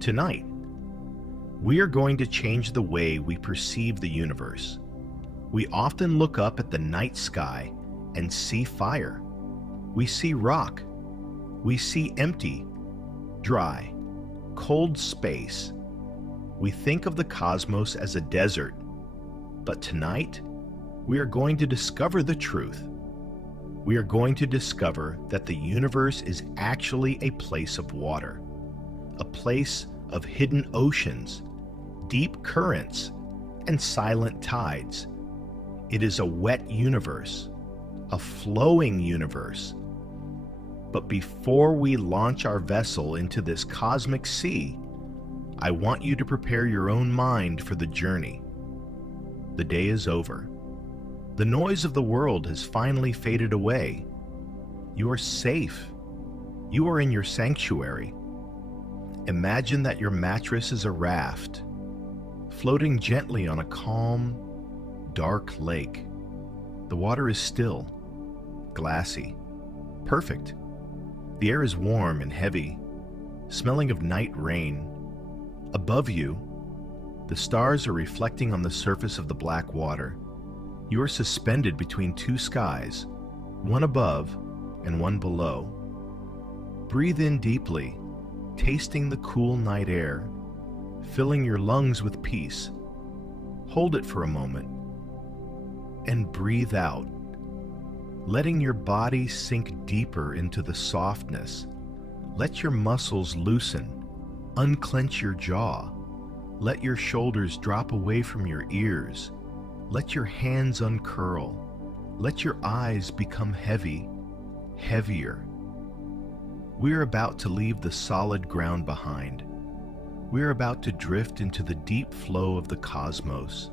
Tonight, we are going to change the way we perceive the universe. We often look up at the night sky and see fire. We see rock. We see empty, dry, cold space. We think of the cosmos as a desert. But tonight, we are going to discover the truth. We are going to discover that the universe is actually a place of water, a place of hidden oceans, deep currents, and silent tides. It is a wet universe, a flowing universe. But before we launch our vessel into this cosmic sea, I want you to prepare your own mind for the journey. The day is over. The noise of the world has finally faded away. You are safe. You are in your sanctuary. Imagine that your mattress is a raft, floating gently on a calm, dark lake. The water is still, glassy, perfect. The air is warm and heavy, smelling of night rain. Above you, the stars are reflecting on the surface of the black water. You are suspended between two skies, one above and one below. Breathe in deeply, tasting the cool night air, filling your lungs with peace. Hold it for a moment, and breathe out, letting your body sink deeper into the softness. Let your muscles loosen, unclench your jaw. Let your shoulders drop away from your ears. Let your hands uncurl. Let your eyes become heavy, heavier. We are about to leave the solid ground behind. We are about to drift into the deep flow of the cosmos.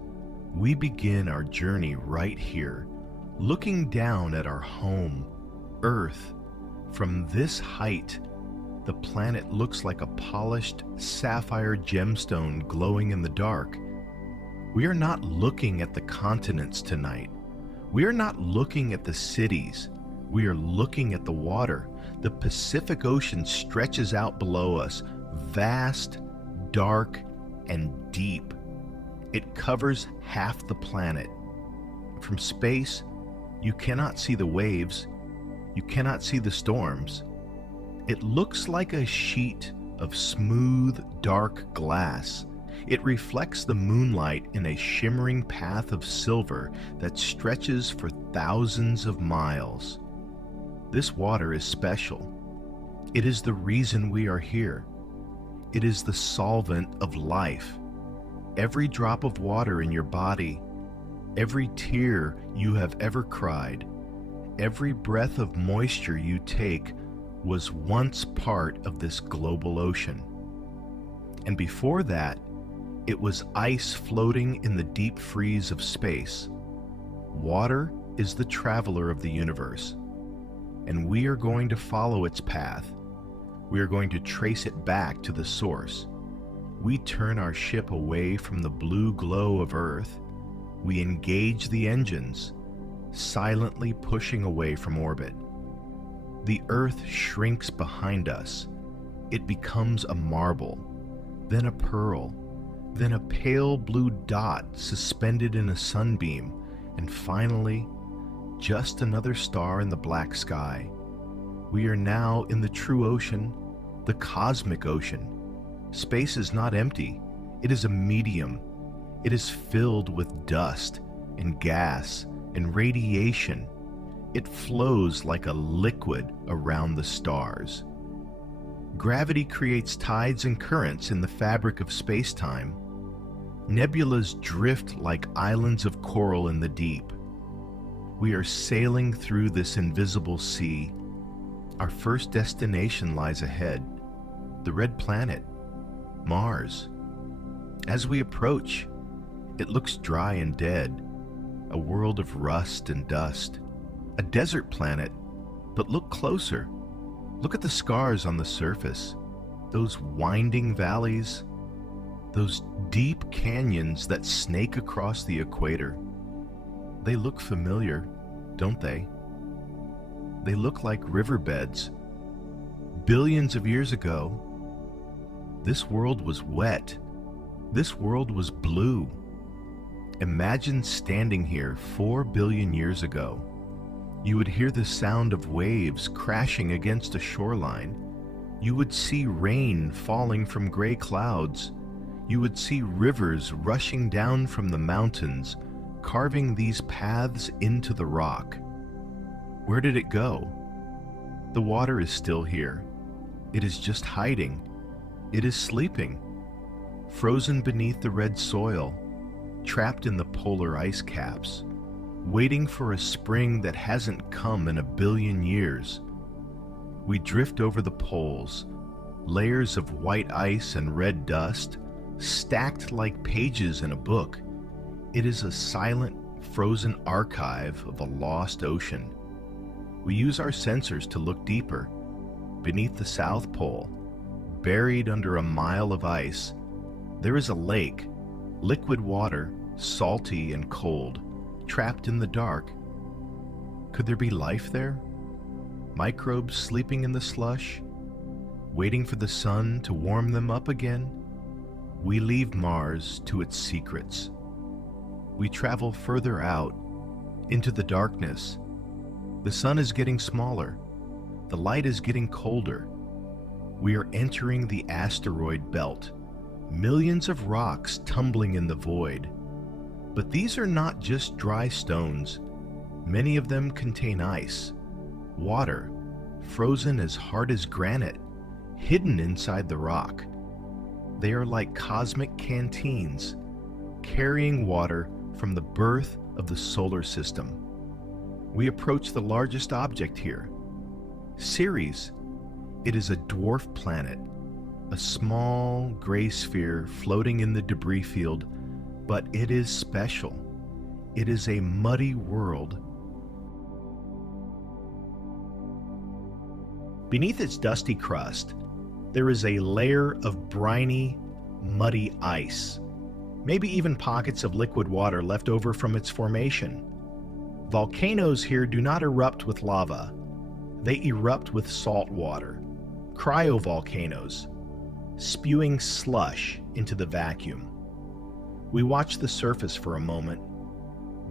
We begin our journey right here, looking down at our home, Earth. From this height, the planet looks like a polished sapphire gemstone glowing in the dark. We are not looking at the continents tonight. We are not looking at the cities. We are looking at the water. The Pacific Ocean stretches out below us, vast, dark, and deep. It covers half the planet. From space, you cannot see the waves. You cannot see the storms. It looks like a sheet of smooth, dark glass. It reflects the moonlight in a shimmering path of silver that stretches for thousands of miles. This water is special. It is the reason we are here. It is the solvent of life. Every drop of water in your body, every tear you have ever cried, every breath of moisture you take was once part of this global ocean. And before that, it was ice floating in the deep freeze of space. Water is the traveler of the universe, and we are going to follow its path. We are going to trace it back to the source. We turn our ship away from the blue glow of Earth. We engage the engines, silently pushing away from orbit. The Earth shrinks behind us. It becomes a marble, then a pearl, then a pale blue dot suspended in a sunbeam, and finally, just another star in the black sky. We are now in the true ocean, the cosmic ocean. Space is not empty. It is a medium. It is filled with dust and gas and radiation. It flows like a liquid around the stars. Gravity creates tides and currents in the fabric of space-time. Nebulas drift like islands of coral in the deep. We are sailing through this invisible sea. Our first destination lies ahead, the red planet, Mars. As we approach, it looks dry and dead, a world of rust and dust, a desert planet. But look closer. Look at the scars on the surface, those winding valleys, those deep canyons that snake across the equator. They look familiar, don't they? They look like riverbeds. Billions of years ago, This world was wet. This world was blue. Imagine standing here 4 billion years ago. You would hear the sound of waves crashing against a shoreline. You would see rain falling from gray clouds. You would see rivers rushing down from the mountains, carving these paths into the rock. Where did it go? The water is still here. It is just hiding. It is sleeping, frozen beneath the red soil, trapped in the polar ice caps, waiting for a spring that hasn't come in 1 billion years. We drift over the poles, layers of white ice and red dust, stacked like pages in a book. It is a silent, frozen archive of a lost ocean. We use our sensors to look deeper. Beneath the South Pole, buried under a mile of ice, there is a lake, liquid water, salty and cold, trapped in the dark. Could there be life there? Microbes sleeping in the slush, waiting for the sun to warm them up again? We leave Mars to its secrets. We travel further out, into the darkness. The sun is getting smaller. The light is getting colder. We are entering the asteroid belt, millions of rocks tumbling in the void. But these are not just dry stones. Many of them contain ice, water, frozen as hard as granite, hidden inside the rock. They are like cosmic canteens, carrying water from the birth of the solar system. We approach the largest object here, Ceres. It is a dwarf planet, a small gray sphere floating in the debris field, but it is special. It is a muddy world. Beneath its dusty crust, there is a layer of briny, muddy ice, maybe even pockets of liquid water left over from its formation. Volcanoes here do not erupt with lava. They erupt with salt water, cryovolcanoes, spewing slush into the vacuum. We watch the surface for a moment.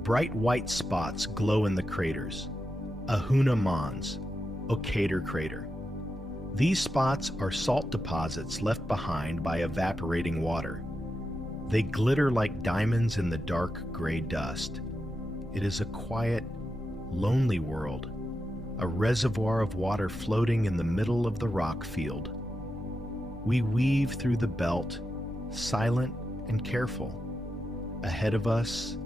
Bright white spots glow in the craters. Ahuna Mons, Okator Crater. These spots are salt deposits left behind by evaporating water. They glitter like diamonds in the dark gray dust. It is a quiet, lonely world, a reservoir of water floating in the middle of the rock field. We weave through the belt, silent and careful. Ahead of us,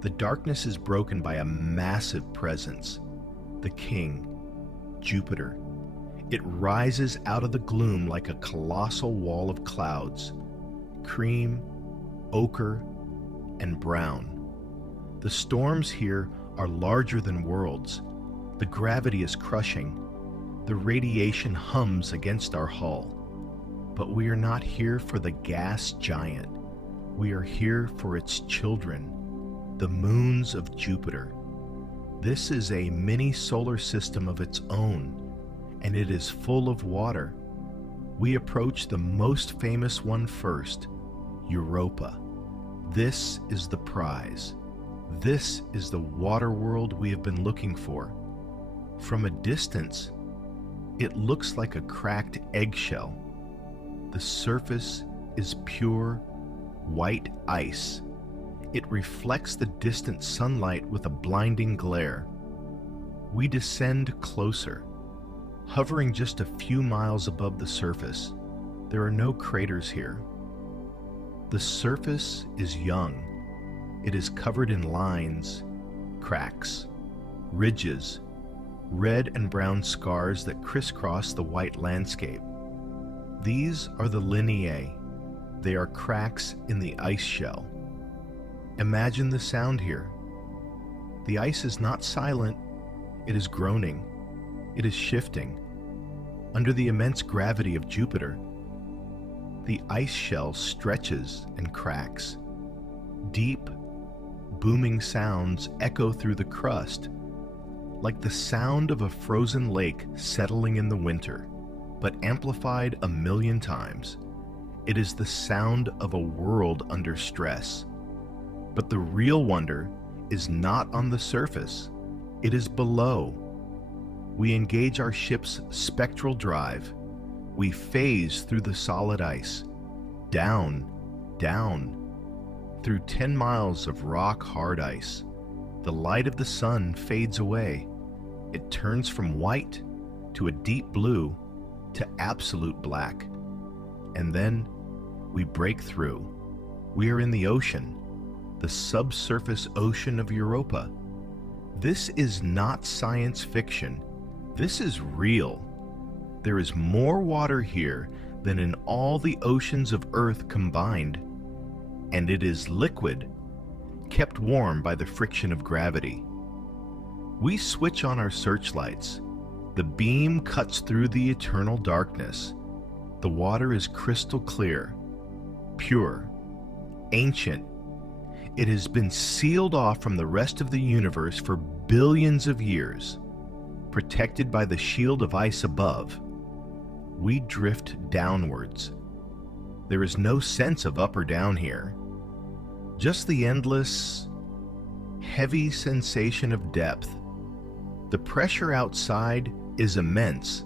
the darkness is broken by a massive presence, the king, Jupiter. It rises out of the gloom like a colossal wall of clouds, cream, ochre, and brown. The storms here are larger than worlds. The gravity is crushing. The radiation hums against our hull. But we are not here for the gas giant. We are here for its children, the moons of Jupiter. This is a mini solar system of its own, and it is full of water. We approach the most famous one first, Europa. This is the prize. This is the water world we have been looking for. From a distance, it looks like a cracked eggshell. The surface is pure white ice. It reflects the distant sunlight with a blinding glare. We descend closer, hovering just a few miles above the surface. There are no craters here. The surface is young. It is covered in lines, cracks, ridges, red and brown scars that crisscross the white landscape. These are the lineae. They are cracks in the ice shell. Imagine the sound here. The ice is not silent. It is groaning. It is shifting. Under the immense gravity of Jupiter, the ice shell stretches and cracks. Deep, booming sounds echo through the crust, like the sound of a frozen lake settling in the winter, but amplified 1,000,000 times. It is the sound of a world under stress. But the real wonder is not on the surface, it is below. We engage our ship's spectral drive. We phase through the solid ice, down, down, through 10 miles of rock-hard ice. The light of the sun fades away. It turns from white to a deep blue to absolute black. And then we break through. We are in the ocean, the subsurface ocean of Europa. This is not science fiction. This is real. There is more water here than in all the oceans of Earth combined, and it is liquid, kept warm by the friction of gravity. We switch on our searchlights. The beam cuts through the eternal darkness. The water is crystal clear, pure, ancient. It has been sealed off from the rest of the universe for billions of years, protected by the shield of ice above. We drift downwards. There is no sense of up or down here, just the endless, heavy sensation of depth. The pressure outside is immense,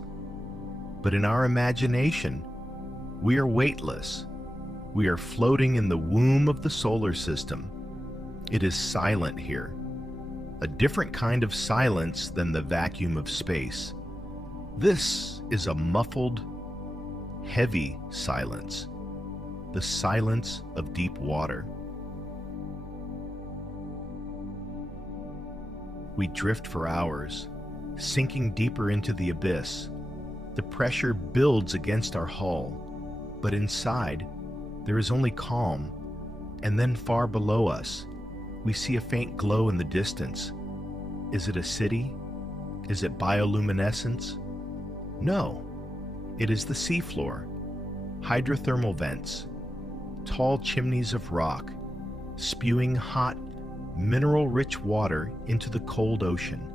but in our imagination, we are weightless. We are floating in the womb of the solar system. It is silent here, a different kind of silence than the vacuum of space. This is a muffled, heavy silence, the silence of deep water. We drift for hours, sinking deeper into the abyss. The pressure builds against our hull, but inside, there is only calm, and then far below us, we see a faint glow in the distance. Is it a city? Is it bioluminescence? No, it is the seafloor, hydrothermal vents, tall chimneys of rock, spewing hot, mineral-rich water into the cold ocean.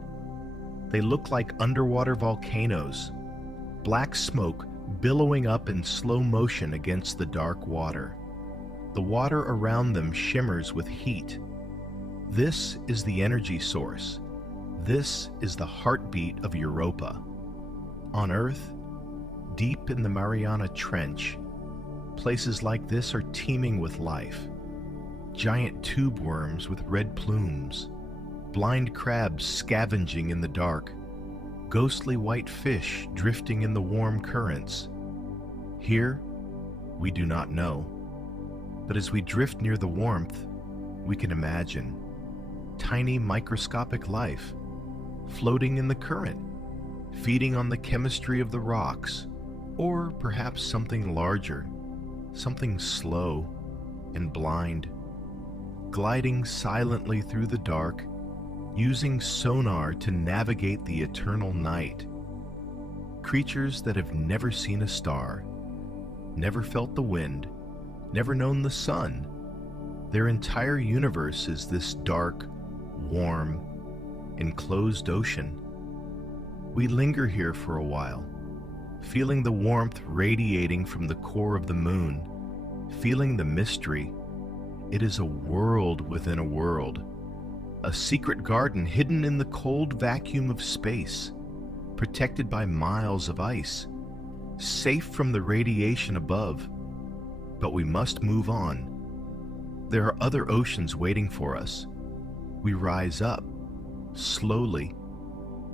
They look like underwater volcanoes, black smoke billowing up in slow motion against the dark water. The water around them shimmers with heat. This is the energy source. This is the heartbeat of Europa. On Earth, deep in the Mariana Trench, places like this are teeming with life. Giant tube worms with red plumes, blind crabs scavenging in the dark, ghostly white fish drifting in the warm currents. Here, we do not know. But as we drift near the warmth, we can imagine tiny microscopic life floating in the current, feeding on the chemistry of the rocks, or perhaps something larger, something slow and blind, gliding silently through the dark, using sonar to navigate the eternal night. Creatures that have never seen a star, never felt the wind, never known the sun. Their entire universe is this dark, warm, enclosed ocean. We linger here for a while, feeling the warmth radiating from the core of the moon, feeling the mystery. It is a world within a world, a secret garden hidden in the cold vacuum of space, protected by miles of ice, safe from the radiation above. But we must move on. There are other oceans waiting for us. We rise up, slowly,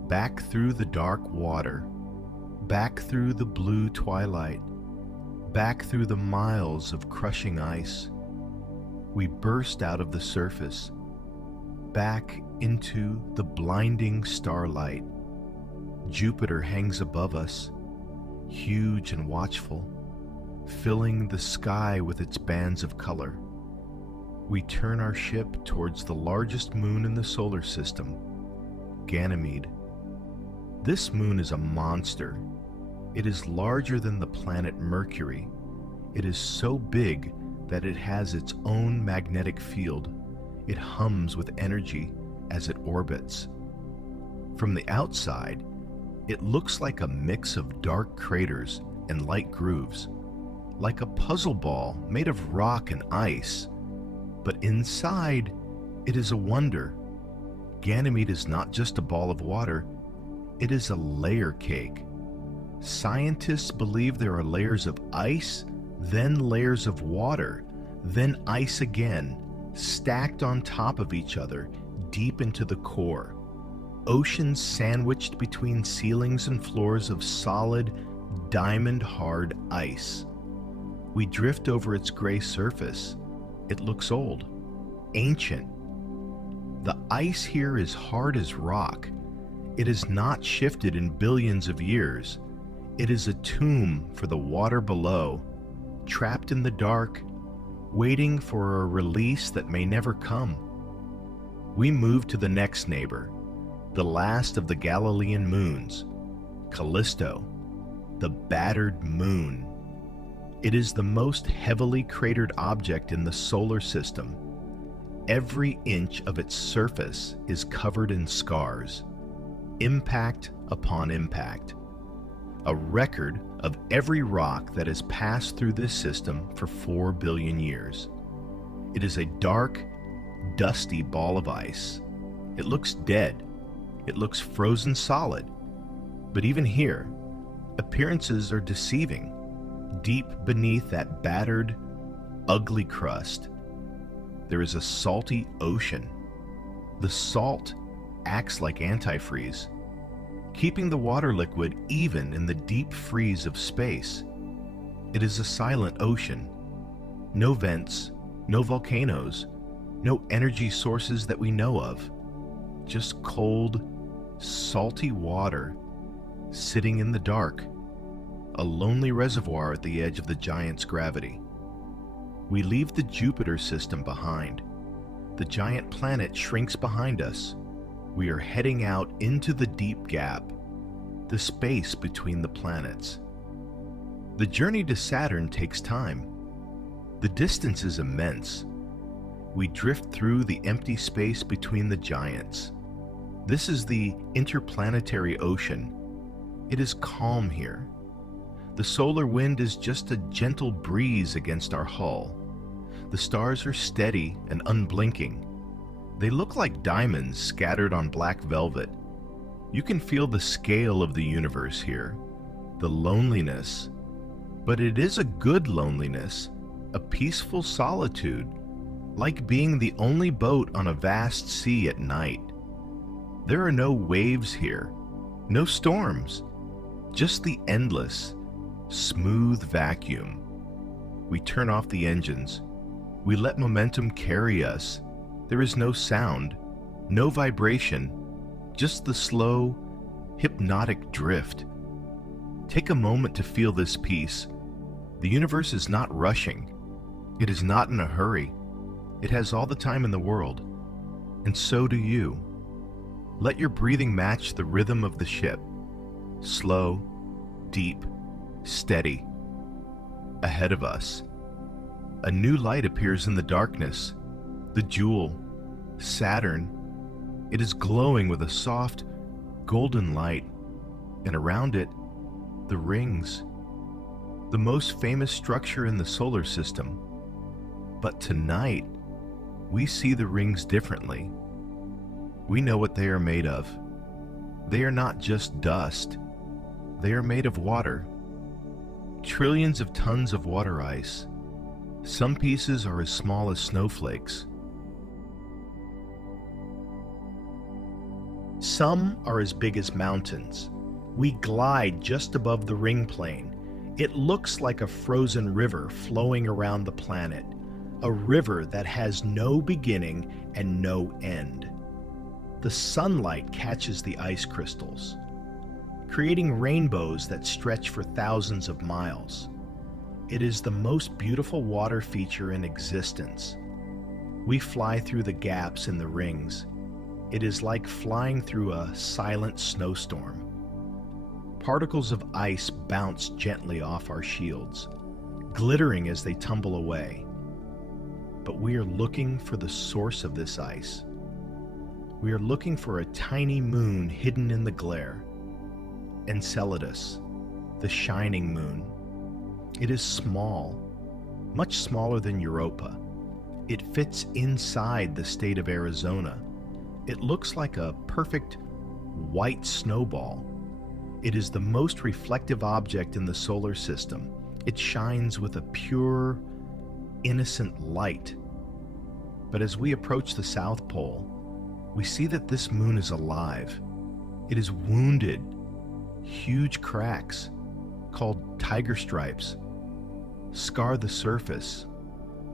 back through the dark water, back through the blue twilight, back through the miles of crushing ice. We burst out of the surface, back into the blinding starlight. Jupiter hangs above us, huge and watchful, filling the sky with its bands of color. We turn our ship towards the largest moon in the solar system, Ganymede. This moon is a monster. It is larger than the planet Mercury. It is so big that it has its own magnetic field. It hums with energy as it orbits. From the outside, it looks like a mix of dark craters and light grooves, like a puzzle ball made of rock and ice. But inside, it is a wonder. Ganymede is not just a ball of water, it is a layer cake. Scientists believe there are layers of ice, then layers of water, then ice again, stacked on top of each other deep into the core. Oceans sandwiched between ceilings and floors of solid, diamond-hard ice. We drift over its gray surface. It looks old, ancient. The ice here is hard as rock. It has not shifted in billions of years. It is a tomb for the water below, trapped in the dark, waiting for a release that may never come. We move to the next neighbor, the last of the Galilean moons, Callisto, the battered moon. It is the most heavily cratered object in the solar system. Every inch of its surface is covered in scars, impact upon impact. A record of every rock that has passed through this system for 4 billion years. It is a dark, dusty ball of ice. It looks dead. It looks frozen solid. But even here, appearances are deceiving. Deep beneath that battered, ugly crust, there is a salty ocean. The salt acts like antifreeze, keeping the water liquid even in the deep freeze of space. It is a silent ocean. No vents, no volcanoes, no energy sources that we know of. Just cold, salty water sitting in the dark, a lonely reservoir at the edge of the giant's gravity. We leave the Jupiter system behind. The giant planet shrinks behind us. We are heading out into the deep gap, the space between the planets. The journey to Saturn takes time. The distance is immense. We drift through the empty space between the giants. This is the interplanetary ocean. It is calm here. The solar wind is just a gentle breeze against our hull. The stars are steady and unblinking. They look like diamonds scattered on black velvet. You can feel the scale of the universe here, the loneliness. But it is a good loneliness, a peaceful solitude, like being the only boat on a vast sea at night. There are no waves here, no storms, just the endless, smooth vacuum. We turn off the engines. We let momentum carry us. There is no sound, no vibration, just the slow, hypnotic drift. Take a moment to feel this peace. The universe is not rushing. It is not in a hurry. It has all the time in the world. And so do you. Let your breathing match the rhythm of the ship. Slow, deep, steady. Ahead of us, a new light appears in the darkness. The jewel, Saturn. It is glowing with a soft, golden light, and around it, the rings, the most famous structure in the solar system. But tonight, we see the rings differently. We know what they are made of. They are not just dust. They are made of water. Trillions of tons of water ice. Some pieces are as small as snowflakes. Some are as big as mountains. We glide just above the ring plane. It looks like a frozen river flowing around the planet, a river that has no beginning and no end. The sunlight catches the ice crystals, creating rainbows that stretch for thousands of miles. It is the most beautiful water feature in existence. We fly through the gaps in the rings. It is like flying through a silent snowstorm. Particles of ice bounce gently off our shields, glittering as they tumble away. But we are looking for the source of this ice. We are looking for a tiny moon hidden in the glare. Enceladus, the shining moon. It is small, much smaller than Europa. It fits inside the state of Arizona. It looks like a perfect white snowball. It is the most reflective object in the solar system. It shines with a pure, innocent light. But as we approach the South Pole, we see that this moon is alive. It is wounded. Huge cracks, called tiger stripes, scar the surface.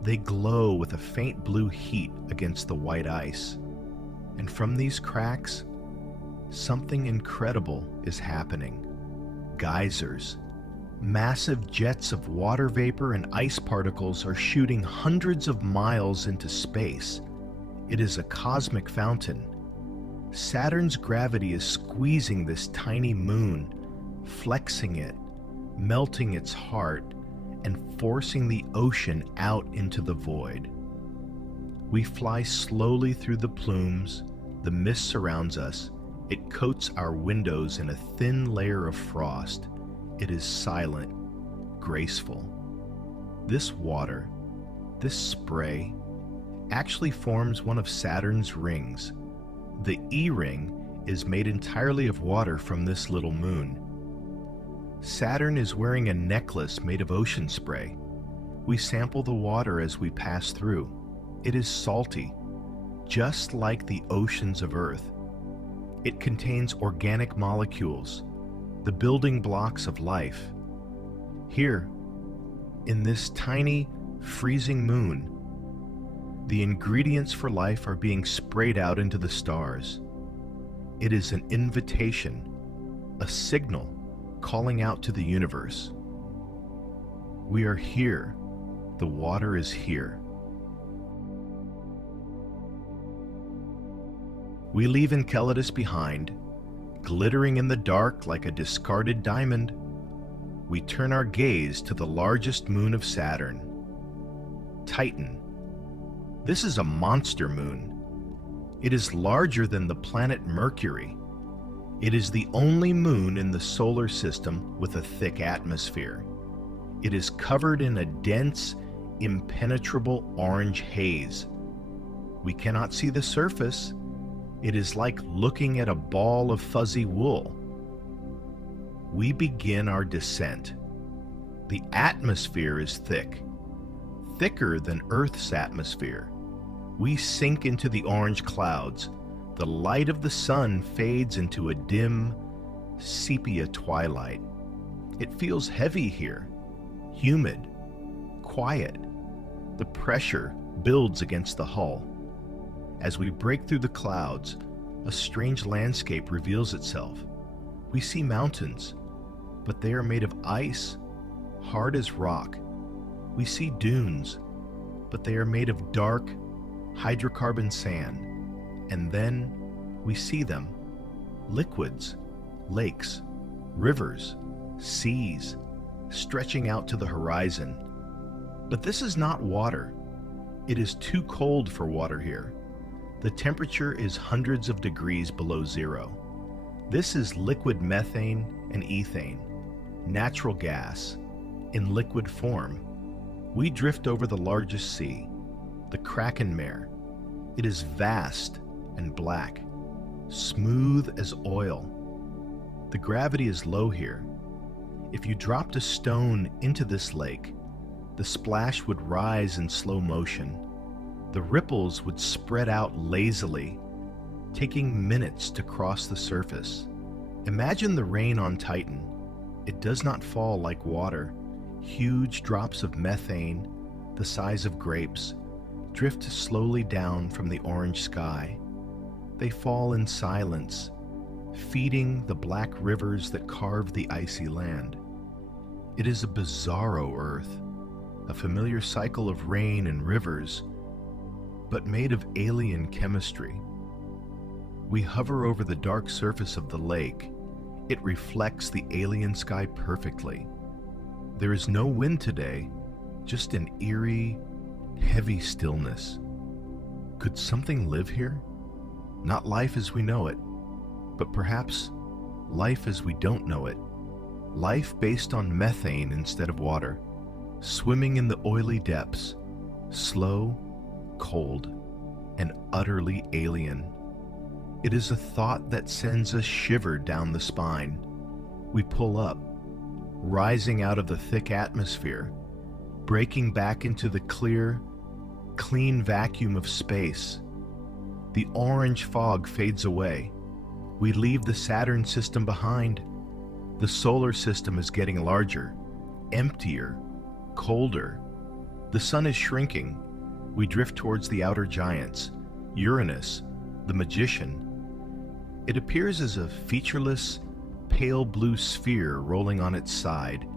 They glow with a faint blue heat against the white ice. And from these cracks, something incredible is happening. Geysers. Massive jets of water vapor and ice particles are shooting hundreds of miles into space. It is a cosmic fountain. Saturn's gravity is squeezing this tiny moon, flexing it, melting its heart, and forcing the ocean out into the void. We fly slowly through the plumes. The mist surrounds us. It coats our windows in a thin layer of frost. It is silent, graceful. This water, this spray, actually forms one of Saturn's rings. The E-ring is made entirely of water from this little moon. Saturn is wearing a necklace made of ocean spray. We sample the water as we pass through. It is salty, just like the oceans of Earth. It contains organic molecules, the building blocks of life. Here, in this tiny, freezing moon, the ingredients for life are being sprayed out into the stars. It is an invitation, a signal calling out to the universe. We are here. The water is here. We leave Enceladus behind, glittering in the dark like a discarded diamond. We turn our gaze to the largest moon of Saturn, Titan. This is a monster moon. It is larger than the planet Mercury. It is the only moon in the solar system with a thick atmosphere. It is covered in a dense, impenetrable orange haze. We cannot see the surface. It is like looking at a ball of fuzzy wool. We begin our descent. The atmosphere is thick, thicker than Earth's atmosphere. We sink into the orange clouds. The light of the sun fades into a dim, sepia twilight. It feels heavy here, humid, quiet. The pressure builds against the hull. As we break through the clouds, a strange landscape reveals itself. We see mountains, but they are made of ice, hard as rock. We see dunes, but they are made of dark, hydrocarbon sand. And then we see them, liquids, lakes, rivers, seas, stretching out to the horizon. But this is not water. It is too cold for water here. The temperature is hundreds of degrees below zero. This is liquid methane and ethane, natural gas, in liquid form. We drift over the largest sea, the Kraken Mare. It is vast and black, smooth as oil. The gravity is low here. If you dropped a stone into this lake, the splash would rise in slow motion. The ripples would spread out lazily, taking minutes to cross the surface. Imagine the rain on Titan. It does not fall like water. Huge drops of methane, the size of grapes, drift slowly down from the orange sky. They fall in silence, feeding the black rivers that carve the icy land. It is a bizarro Earth, a familiar cycle of rain and rivers, but made of alien chemistry. We hover over the dark surface of the lake. It reflects the alien sky perfectly. There is no wind today, just an eerie, heavy stillness. Could something live here? Not life as we know it, but perhaps life as we don't know it. Life based on methane instead of water. swimming in the oily depths, slow, cold, and utterly alien. It is a thought that sends a shiver down the spine. We pull up, rising out of the thick atmosphere, breaking back into the clear, clean vacuum of space. The orange fog fades away. We leave the Saturn system behind. The solar system is getting larger, emptier, colder. The sun is shrinking. We drift towards the outer giants, Uranus, the magician. It appears as a featureless, pale blue sphere rolling on its side.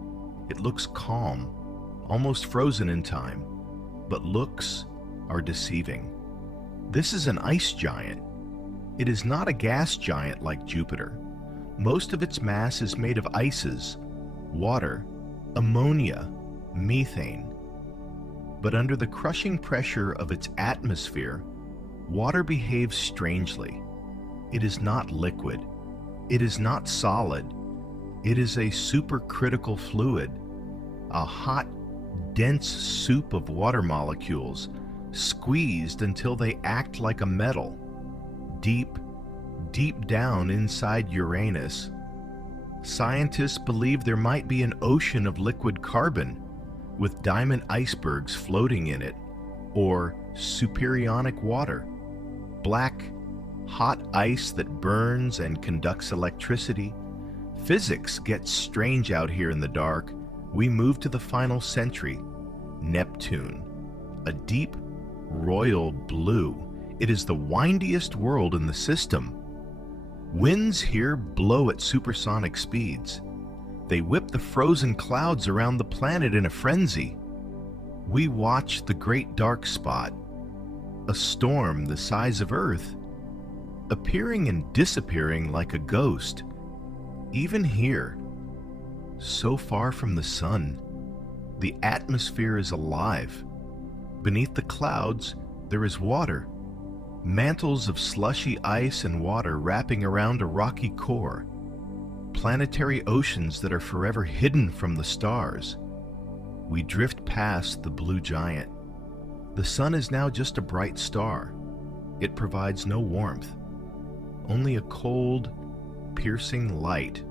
It looks calm, almost frozen in time, but looks are deceiving. This is an ice giant. It is not a gas giant like Jupiter. Most of its mass is made of ices, water, ammonia, methane. But under the crushing pressure of its atmosphere, water behaves strangely. It is not liquid. It is not solid. It is a supercritical fluid, a hot, dense soup of water molecules, squeezed until they act like a metal. Deep, deep down inside Uranus, scientists believe there might be an ocean of liquid carbon with diamond icebergs floating in it, or superionic water, black, hot ice that burns and conducts electricity. Physics gets strange out here in the dark. We move to the final century, Neptune, a deep, royal blue. It is the windiest world in the system. Winds here blow at supersonic speeds. They whip the frozen clouds around the planet in a frenzy. We watch the great dark spot, a storm the size of Earth, appearing and disappearing like a ghost. Even here, so far from the sun, the atmosphere is alive. Beneath the clouds, there is water, mantles of slushy ice and water wrapping around a rocky core, planetary oceans that are forever hidden from the stars. We drift past the blue giant. The sun is now just a bright star. It provides no warmth, only a cold, piercing light.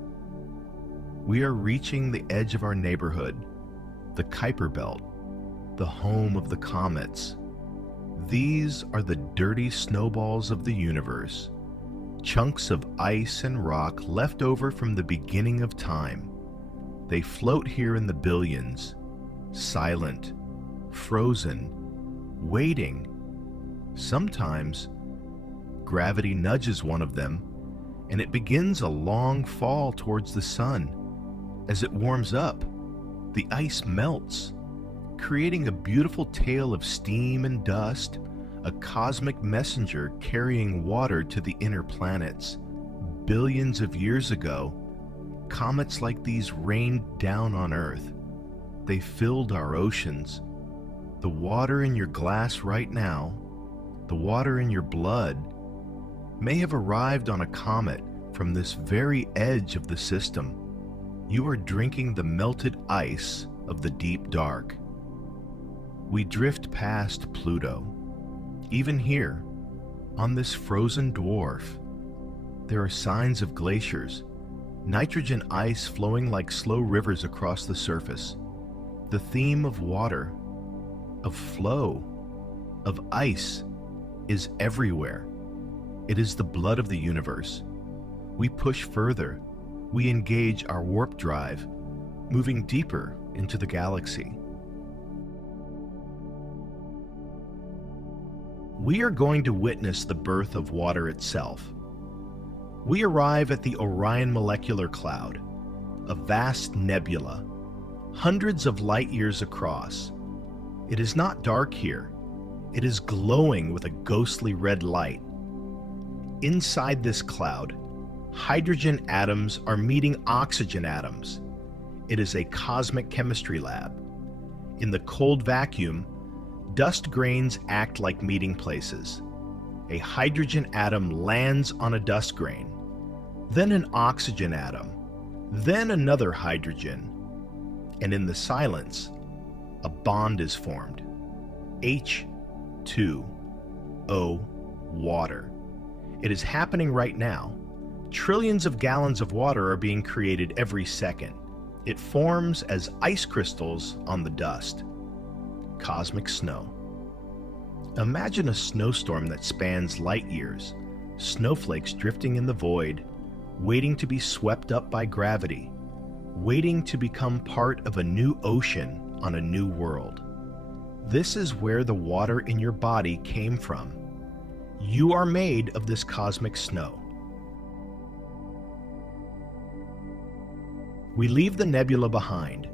We are reaching the edge of our neighborhood, the Kuiper Belt, the home of the comets. These are the dirty snowballs of the universe, chunks of ice and rock left over from the beginning of time. They float here in the billions, silent, frozen, waiting. Sometimes, gravity nudges one of them, and it begins a long fall towards the sun. As it warms up, the ice melts, creating a beautiful tail of steam and dust, a cosmic messenger carrying water to the inner planets. Billions of years ago, comets like these rained down on Earth. They filled our oceans. The water in your glass right now, the water in your blood, may have arrived on a comet from this very edge of the system. You are drinking the melted ice of the deep dark. We drift past Pluto. Even here, on this frozen dwarf, there are signs of glaciers, nitrogen ice flowing like slow rivers across the surface. The theme of water, of flow, of ice is everywhere. It is the blood of the universe. We push further. We engage our warp drive, moving deeper into the galaxy. We are going to witness the birth of water itself. We arrive at the Orion Molecular Cloud, a vast nebula, hundreds of light years across. It is not dark here. It is glowing with a ghostly red light. Inside this cloud, hydrogen atoms are meeting oxygen atoms. It is a cosmic chemistry lab. In the cold vacuum, dust grains act like meeting places. A hydrogen atom lands on a dust grain, then an oxygen atom, then another hydrogen. And in the silence, a bond is formed. H2O, water. It is happening right now. Trillions of gallons of water are being created every second. It forms as ice crystals on the dust. Cosmic snow. Imagine a snowstorm that spans light years, snowflakes drifting in the void, waiting to be swept up by gravity, waiting to become part of a new ocean on a new world. This is where the water in your body came from. You are made of this cosmic snow. We leave the nebula behind.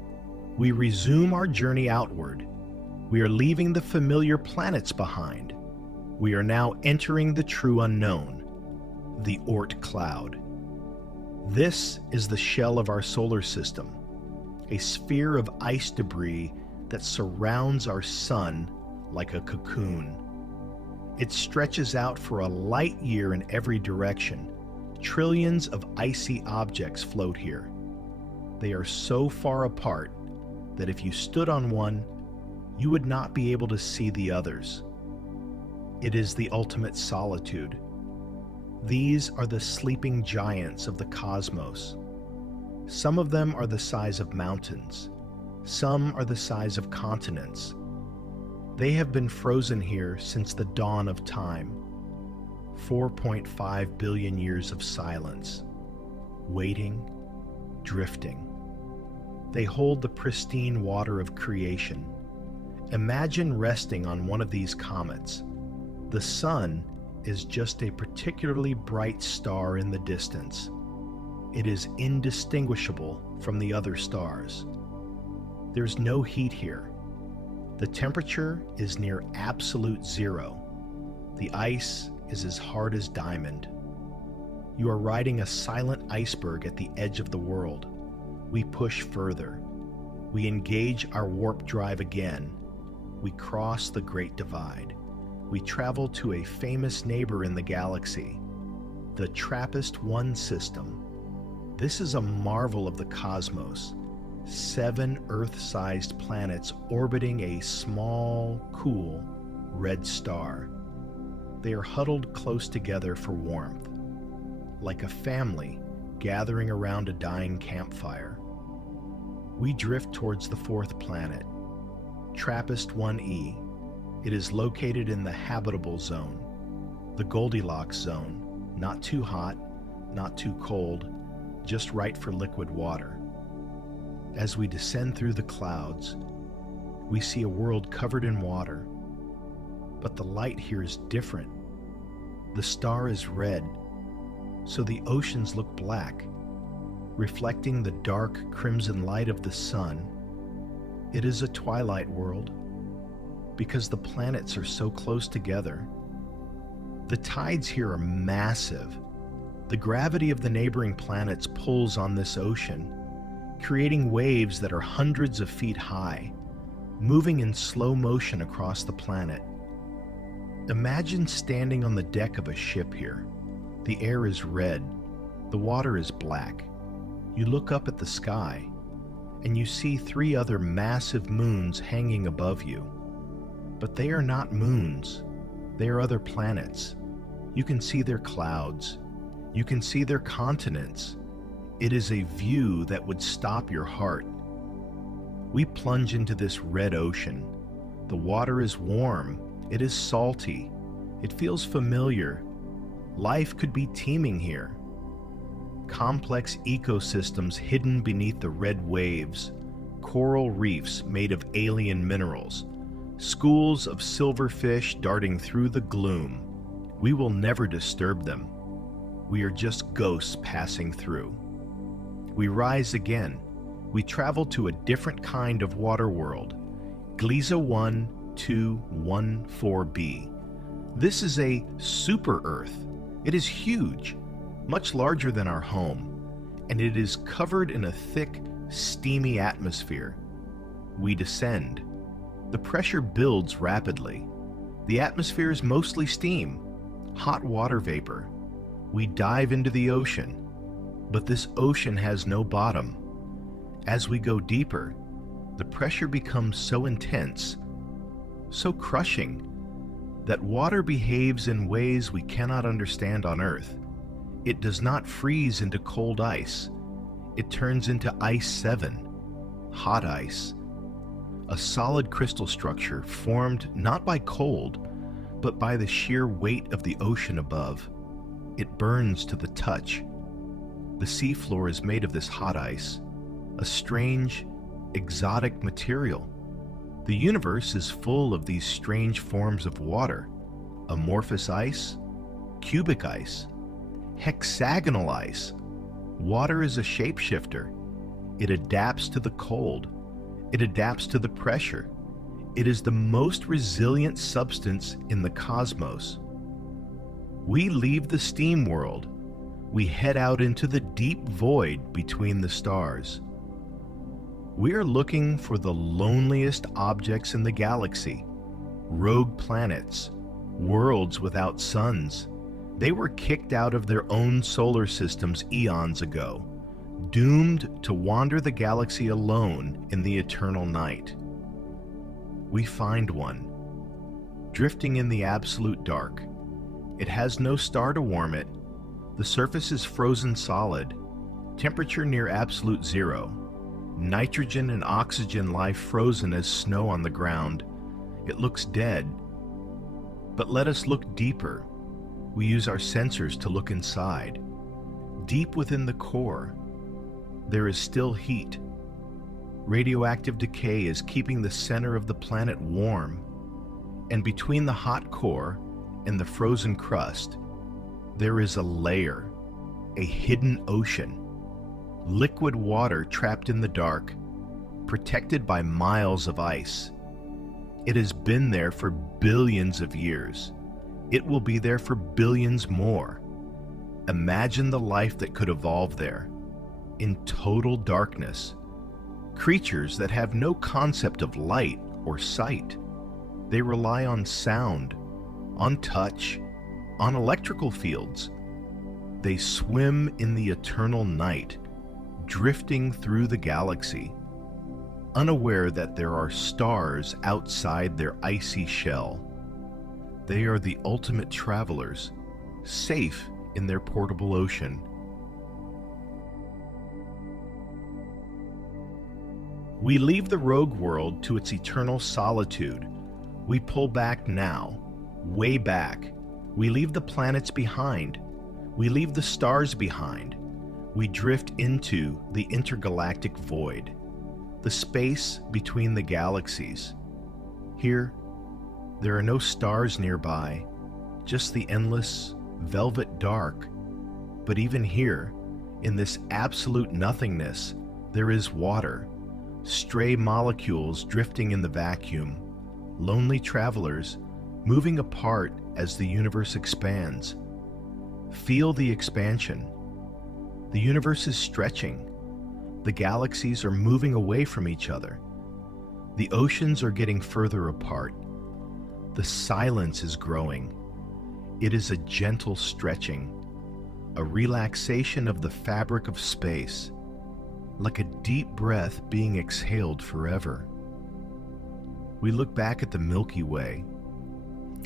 We resume our journey outward. We are leaving the familiar planets behind. We are now entering the true unknown, the Oort Cloud. This is the shell of our solar system, a sphere of ice debris that surrounds our sun like a cocoon. It stretches out for a light year in every direction. Trillions of icy objects float here. They are so far apart that if you stood on one, you would not be able to see the others. It is the ultimate solitude. These are the sleeping giants of the cosmos. Some of them are the size of mountains. Some are the size of continents. They have been frozen here since the dawn of time. 4.5 billion years of silence, waiting, drifting. They hold the pristine water of creation. Imagine resting on one of these comets. The sun is just a particularly bright star in the distance. It is indistinguishable from the other stars. There's no heat here. The temperature is near absolute zero. The ice is as hard as diamond. You are riding a silent iceberg at the edge of the world. We push further. We engage our warp drive again. We cross the Great Divide. We travel to a famous neighbor in the galaxy, the TRAPPIST-1 system. This is a marvel of the cosmos. 7 Earth-sized planets orbiting a small, cool, red star. They are huddled close together for warmth, like a family gathering around a dying campfire. We drift towards the 4th planet, TRAPPIST-1e. It is located in the habitable zone, the Goldilocks zone, not too hot, not too cold, just right for liquid water. As we descend through the clouds, we see a world covered in water, but the light here is different. The star is red, so the oceans look black, reflecting the dark crimson light of the sun. It is a twilight world because the planets are so close together. The tides here are massive. The gravity of the neighboring planets pulls on this ocean, creating waves that are hundreds of feet high, moving in slow motion across the planet. Imagine standing on the deck of a ship here. The air is red, the water is black. You look up at the sky, and you see 3 other massive moons hanging above you. But they are not moons. They are other planets. You can see their clouds. You can see their continents. It is a view that would stop your heart. We plunge into this red ocean. The water is warm. It is salty. It feels familiar. Life could be teeming here. Complex ecosystems hidden beneath the red waves, coral reefs made of alien minerals, schools of silverfish darting through the gloom. We will never disturb them. We are just ghosts passing through. We rise again. We travel to a different kind of water world, Gliese 1214b. This is a super Earth. It is huge, much larger than our home, and it is covered in a thick, steamy atmosphere. We descend. The pressure builds rapidly. The atmosphere is mostly steam, hot water vapor. We dive into the ocean, but this ocean has no bottom. As we go deeper, the pressure becomes so intense, so crushing, that water behaves in ways we cannot understand on Earth. It does not freeze into cold ice. It turns into Ice 7, hot ice, a solid crystal structure formed not by cold, but by the sheer weight of the ocean above. It burns to the touch. The seafloor is made of this hot ice, a strange, exotic material. The universe is full of these strange forms of water: amorphous ice, cubic ice, hexagonal ice. Water is a shapeshifter. It adapts to the cold. It adapts to the pressure. It is the most resilient substance in the cosmos. We leave the steam world. We head out into the deep void between the stars. We are looking for the loneliest objects in the galaxy, rogue planets, worlds without suns. They were kicked out of their own solar systems eons ago, doomed to wander the galaxy alone in the eternal night. We find one, drifting in the absolute dark. It has no star to warm it. The surface is frozen solid, temperature near absolute zero. Nitrogen and oxygen lie frozen as snow on the ground. It looks dead. But let us look deeper. We use our sensors to look inside. Deep within the core, there is still heat. Radioactive decay is keeping the center of the planet warm. And between the hot core and the frozen crust, there is a layer, a hidden ocean. Liquid water trapped in the dark, protected by miles of ice. It has been there for billions of years. It will be there for billions more. Imagine the life that could evolve there, in total darkness. Creatures that have no concept of light or sight. They rely on sound, on touch, on electrical fields. They swim in the eternal night, drifting through the galaxy, unaware that there are stars outside their icy shell. They are the ultimate travelers, safe in their portable ocean. We leave the rogue world to its eternal solitude. We pull back now, way back. We leave the planets behind. We leave the stars behind. We drift into the intergalactic void, the space between the galaxies. Here, there are no stars nearby, just the endless, velvet dark. But even here, in this absolute nothingness, there is water, stray molecules drifting in the vacuum, lonely travelers moving apart as the universe expands. Feel the expansion. The universe is stretching. The galaxies are moving away from each other. The oceans are getting further apart. The silence is growing. It is a gentle stretching, a relaxation of the fabric of space, like a deep breath being exhaled forever. We look back at the Milky Way.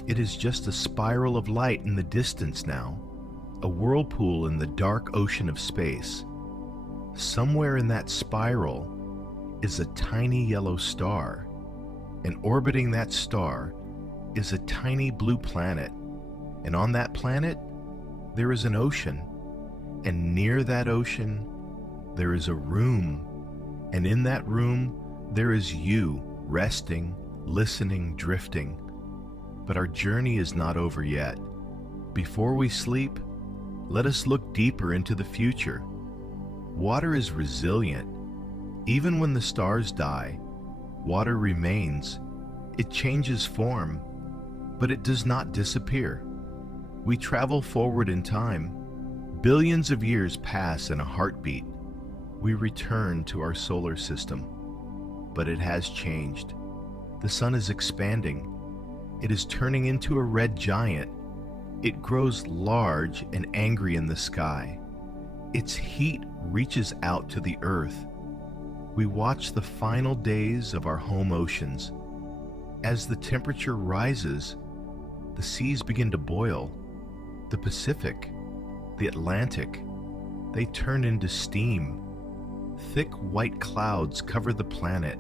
It is just a spiral of light in the distance now, a whirlpool in the dark ocean of space. Somewhere in that spiral is a tiny yellow star, and orbiting that star is a tiny blue planet, and on that planet there is an ocean, and near that ocean there is a room, and in that room there is you, resting, listening, drifting. But our journey is not over yet. Before we sleep, let us look deeper into the future. Water is resilient. Even when the stars die, water remains. It changes form, but it does not disappear. We travel forward in time. Billions of years pass in a heartbeat. We return to our solar system. But it has changed. The sun is expanding. It is turning into a red giant. It grows large and angry in the sky. Its heat reaches out to the earth. We watch the final days of our home oceans. As the temperature rises, the seas begin to boil. The Pacific, the Atlantic, they turn into steam. Thick white clouds cover the planet,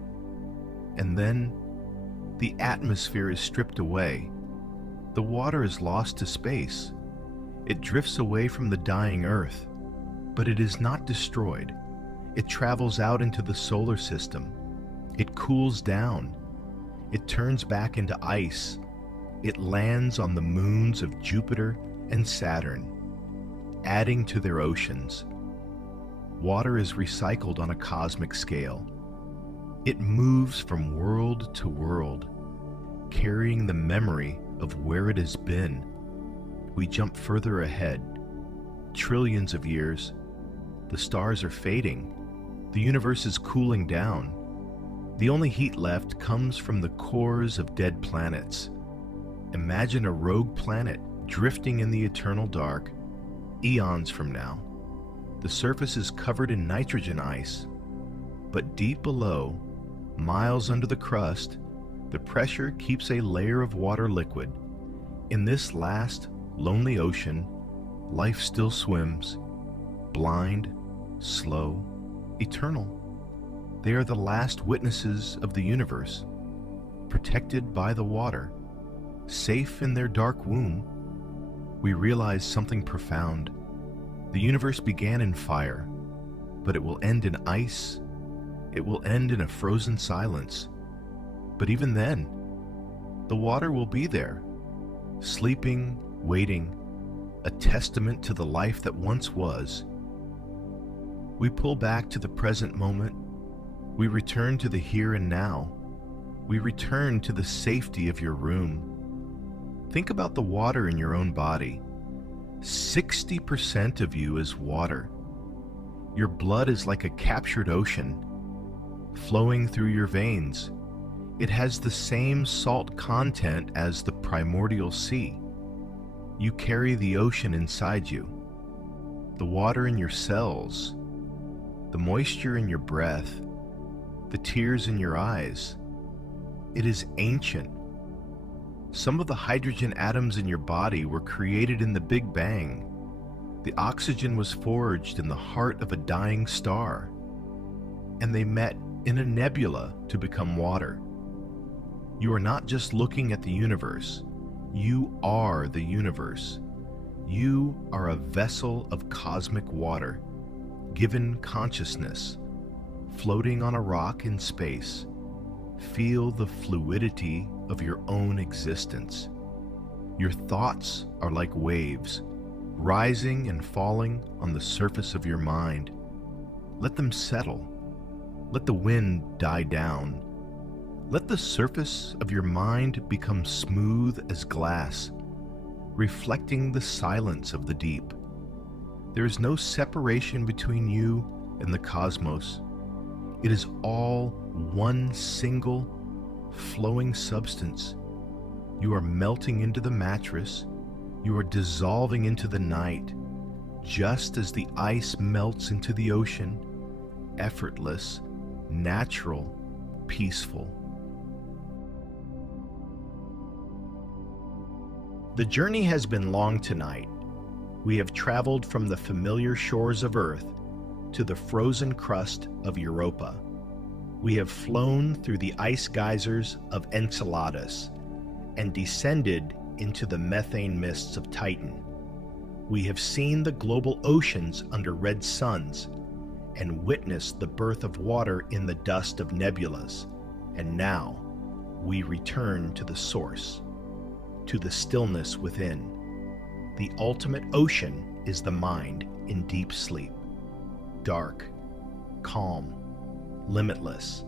and then the atmosphere is stripped away. The water is lost to space. It drifts away from the dying Earth, but it is not destroyed. It travels out into the solar system. It cools down. It turns back into ice. It lands on the moons of Jupiter and Saturn, adding to their oceans. Water is recycled on a cosmic scale. It moves from world to world, carrying the memory of where it has been. We jump further ahead, trillions of years. The stars are fading. The universe is cooling down. The only heat left comes from the cores of dead planets. Imagine a rogue planet drifting in the eternal dark, eons from now. The surface is covered in nitrogen ice, but deep below, miles under the crust, the pressure keeps a layer of water liquid. In this last, lonely ocean, life still swims, blind, slow, eternal. They are the last witnesses of the universe, protected by the water, safe in their dark womb. We realize something profound. The universe began in fire, but it will end in ice. It will end in a frozen silence. But even then, the water will be there, sleeping, waiting, a testament to the life that once was. We pull back to the present moment. We return to the here and now. We return to the safety of your room. Think about the water in your own body. 60% of you is water. Your blood is like a captured ocean, flowing through your veins. It has the same salt content as the primordial sea. You carry the ocean inside you, the water in your cells, the moisture in your breath, the tears in your eyes. It is ancient. Some of the hydrogen atoms in your body were created in the Big Bang. The oxygen was forged in the heart of a dying star, and they met in a nebula to become water. You are not just looking at the universe. You are the universe. You are a vessel of cosmic water, given consciousness, floating on a rock in space. Feel the fluidity of your own existence. Your thoughts are like waves, rising and falling on the surface of your mind. Let them settle. Let the wind die down. Let the surface of your mind become smooth as glass, reflecting the silence of the deep. There is no separation between you and the cosmos. It is all one single, flowing substance. You are melting into the mattress. You are dissolving into the night, just as the ice melts into the ocean, effortless, natural, peaceful. The journey has been long tonight. We have traveled from the familiar shores of Earth to the frozen crust of Europa. We have flown through the ice geysers of Enceladus and descended into the methane mists of Titan. We have seen the global oceans under red suns and witnessed the birth of water in the dust of nebulas. And now we return to the source, to the stillness within. The ultimate ocean is the mind in deep sleep. Dark, calm, limitless.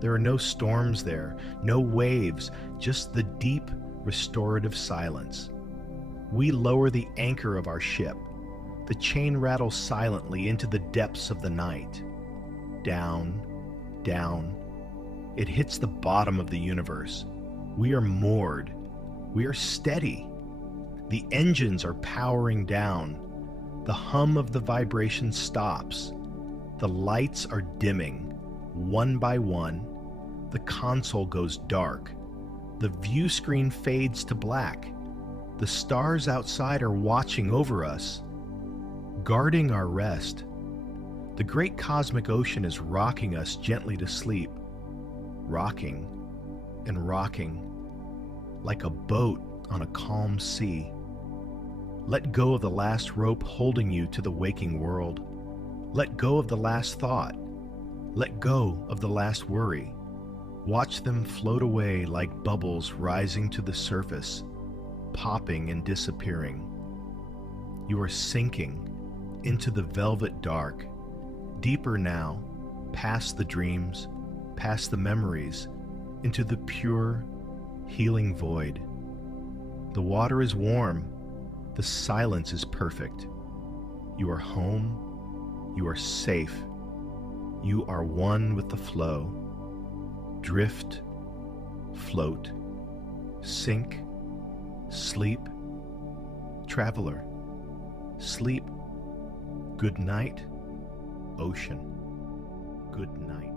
There are no storms there, no waves, just the deep, restorative silence. We lower the anchor of our ship. The chain rattles silently into the depths of the night. Down, down. It hits the bottom of the universe. We are moored. We are steady. The engines are powering down. The hum of the vibration stops. The lights are dimming. One by one, the console goes dark. The view screen fades to black. The stars outside are watching over us, guarding our rest. The great cosmic ocean is rocking us gently to sleep, rocking and rocking, like a boat on a calm sea. Let go of the last rope holding you to the waking world. Let go of the last thought. Let go of the last worry. Watch them float away like bubbles rising to the surface, popping and disappearing. You are sinking into the velvet dark, deeper now, past the dreams, past the memories, into the pure, healing void. The water is warm. The silence is perfect. You are home. You are safe. You are one with the flow. Drift, float, sink, sleep. Traveler, sleep. Good night, ocean. Good night.